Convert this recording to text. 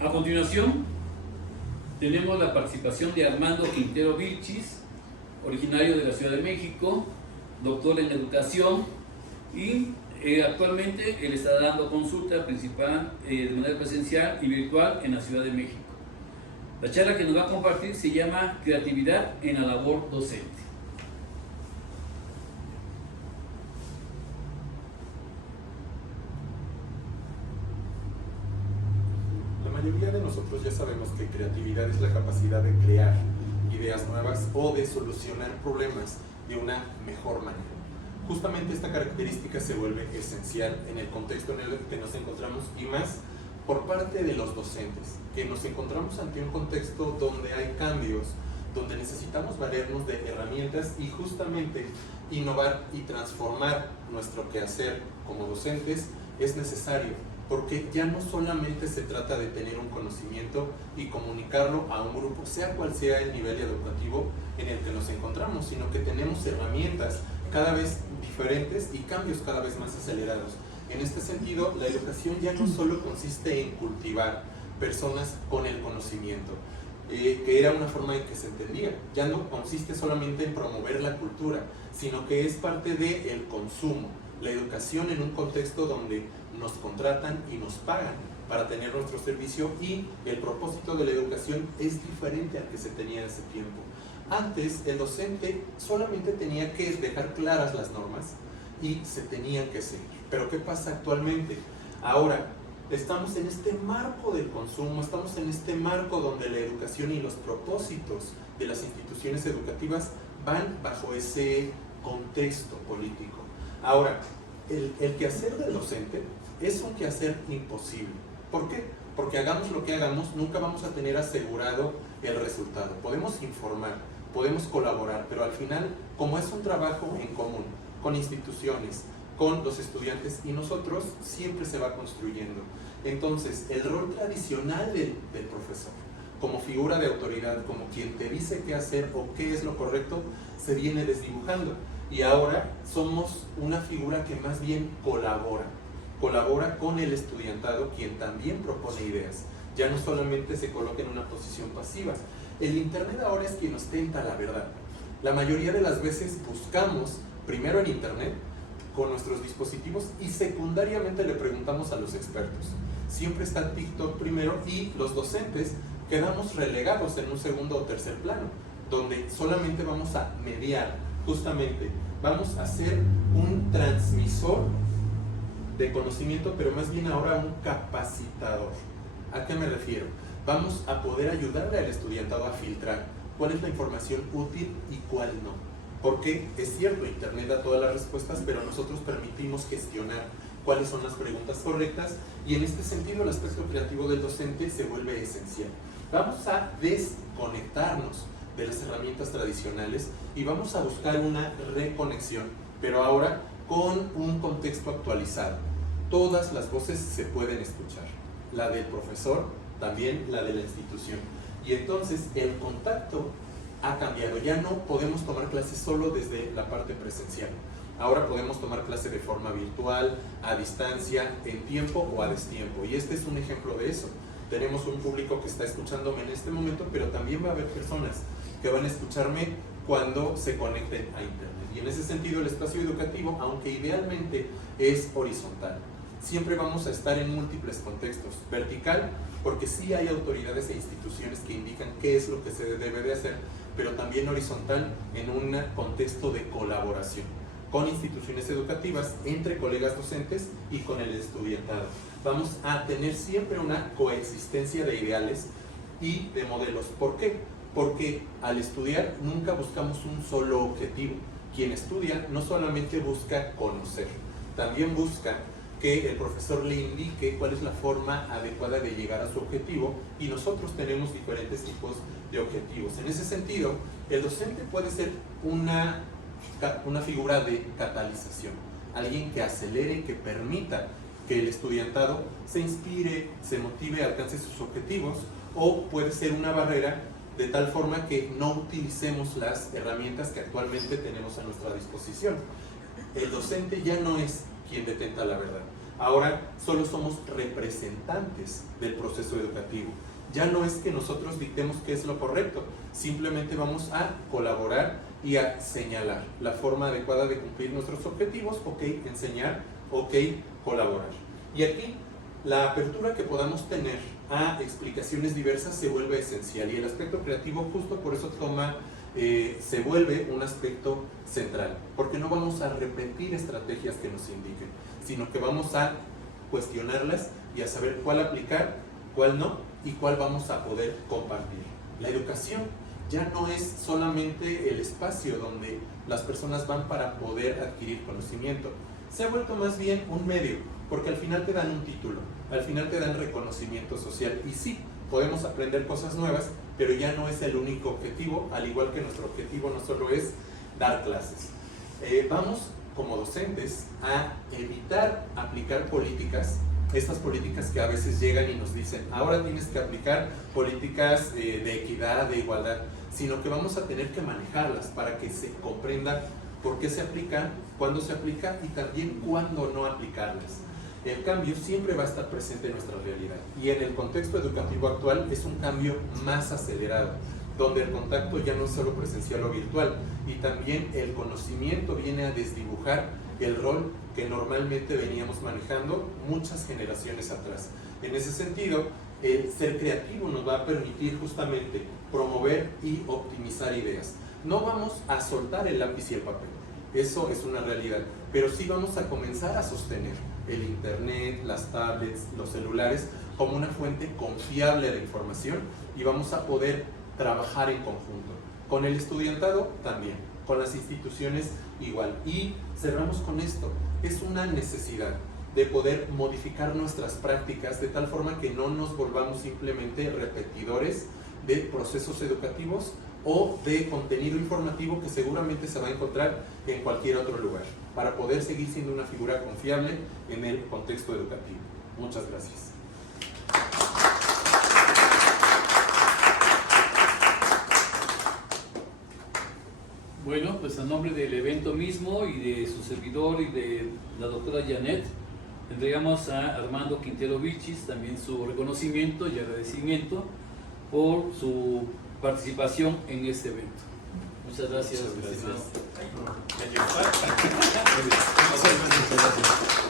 A continuación, tenemos la participación de Armando Quintero Vilchis, originario de la Ciudad de México, doctor en educación y actualmente él está dando consulta principal de manera presencial y virtual en la Ciudad de México. La charla que nos va a compartir se llama Creatividad en la labor docente. La mayoría de nosotros ya sabemos que creatividad es la capacidad de crear ideas nuevas o de solucionar problemas de una mejor manera. Justamente esta característica se vuelve esencial en el contexto en el que nos encontramos y más por parte de los docentes, que nos encontramos ante un contexto donde hay cambios, donde necesitamos valernos de herramientas y justamente innovar y transformar nuestro quehacer como docentes es necesario, porque ya no solamente se trata de tener un conocimiento y comunicarlo a un grupo, sea cual sea el nivel educativo en el que nos encontramos, sino que tenemos herramientas cada vez diferentes y cambios cada vez más acelerados. En este sentido, la educación ya no solo consiste en cultivar personas con el conocimiento, que era una forma en que se entendía, ya no consiste solamente en promover la cultura, sino que es parte del consumo, la educación en un contexto donde nos contratan y nos pagan para tener nuestro servicio y el propósito de la educación es diferente al que se tenía en ese tiempo. Antes el docente solamente tenía que dejar claras las normas y se tenían que seguir. Pero ¿qué pasa actualmente? Ahora estamos en este marco del consumo, estamos en este marco donde la educación y los propósitos de las instituciones educativas van bajo ese contexto político. Ahora, el quehacer del docente es un quehacer imposible. ¿Por qué? Porque hagamos lo que hagamos, nunca vamos a tener asegurado el resultado. Podemos informar, podemos colaborar, pero al final, como es un trabajo en común, con instituciones, con los estudiantes y nosotros, siempre se va construyendo. Entonces, el rol tradicional del profesor, como figura de autoridad, como quien te dice qué hacer o qué es lo correcto, se viene desdibujando. Y ahora somos una figura que más bien colabora con el estudiantado, quien también propone ideas. Ya no solamente se coloca en una posición pasiva. El internet ahora es quien ostenta la verdad. La mayoría de las veces buscamos primero en internet con nuestros dispositivos y secundariamente le preguntamos a los expertos. Siempre está TikTok primero y los docentes quedamos relegados en un segundo o tercer plano, donde solamente vamos a mediar, justamente vamos a ser un transmisor de conocimiento, pero más bien ahora un capacitador. ¿A qué me refiero? Vamos a poder ayudarle al estudiantado a filtrar cuál es la información útil y cuál no. Porque es cierto, internet da todas las respuestas, pero nosotros permitimos gestionar cuáles son las preguntas correctas y en este sentido el aspecto creativo del docente se vuelve esencial. Vamos a desconectarnos de las herramientas tradicionales y vamos a buscar una reconexión, pero ahora con un contexto actualizado. Todas las voces se pueden escuchar, la del profesor, también la de la institución. Y entonces el contacto ha cambiado, ya no podemos tomar clases solo desde la parte presencial. Ahora podemos tomar clase de forma virtual, a distancia, en tiempo o a destiempo. Y este es un ejemplo de eso. Tenemos un público que está escuchándome en este momento, pero también va a haber personas que van a escucharme cuando se conecten a internet. Y en ese sentido el espacio educativo, aunque idealmente es horizontal, siempre vamos a estar en múltiples contextos. Vertical, porque sí hay autoridades e instituciones que indican qué es lo que se debe de hacer, pero también horizontal en un contexto de colaboración con instituciones educativas, entre colegas docentes y con el estudiantado. Vamos a tener siempre una coexistencia de ideales y de modelos. ¿Por qué? Porque al estudiar nunca buscamos un solo objetivo. Quien estudia no solamente busca conocer, también busca que el profesor le indique cuál es la forma adecuada de llegar a su objetivo y nosotros tenemos diferentes tipos de objetivos. En ese sentido, el docente puede ser una figura de catalización, alguien que acelere, que permita que el estudiantado se inspire, se motive, alcance sus objetivos, o puede ser una barrera de tal forma que no utilicemos las herramientas que actualmente tenemos a nuestra disposición. El docente ya no es quien detenta la verdad. Ahora solo somos representantes del proceso educativo. Ya no es que nosotros dictemos qué es lo correcto, simplemente vamos a colaborar y a señalar la forma adecuada de cumplir nuestros objetivos, ok, enseñar, ok, colaborar. Y aquí la apertura que podamos tener a explicaciones diversas se vuelve esencial, y el aspecto creativo justo por eso se vuelve un aspecto central, porque no vamos a repetir estrategias que nos indiquen, sino que vamos a cuestionarlas y a saber cuál aplicar, cuál no, y cuál vamos a poder compartir. La educación ya no es solamente el espacio donde las personas van para poder adquirir conocimiento, se ha vuelto más bien un medio, porque al final te dan un título, al final te dan reconocimiento social, y sí, podemos aprender cosas nuevas, pero ya no es el único objetivo, al igual que nuestro objetivo no solo es dar clases. Vamos como docentes a evitar aplicar políticas, estas políticas que a veces llegan y nos dicen, ahora tienes que aplicar políticas de equidad, de igualdad, sino que vamos a tener que manejarlas para que se comprenda por qué se aplican, cuándo se aplica y también cuándo no aplicarlas. El cambio siempre va a estar presente en nuestra realidad, y en el contexto educativo actual es un cambio más acelerado, donde el contacto ya no es solo presencial o virtual, y también el conocimiento viene a desdibujar el rol que normalmente veníamos manejando muchas generaciones atrás. En ese sentido, el ser creativo nos va a permitir justamente promover y optimizar ideas. No vamos a soltar el lápiz y el papel, eso es una realidad, pero sí vamos a comenzar a sostener el internet, las tablets, los celulares como una fuente confiable de información, y vamos a poder trabajar en conjunto. Con el estudiantado también, con las instituciones igual. Y cerramos con esto, es una necesidad de poder modificar nuestras prácticas de tal forma que no nos volvamos simplemente repetidores de procesos educativos o de contenido informativo que seguramente se va a encontrar en cualquier otro lugar, para poder seguir siendo una figura confiable en el contexto educativo. Muchas gracias. Bueno, pues a nombre del evento mismo y de su servidor y de la doctora Janet, entregamos a Armando Quintero Vilchis también su reconocimiento y agradecimiento por su participación en este evento. Muchas gracias. Muchas gracias. Estimado.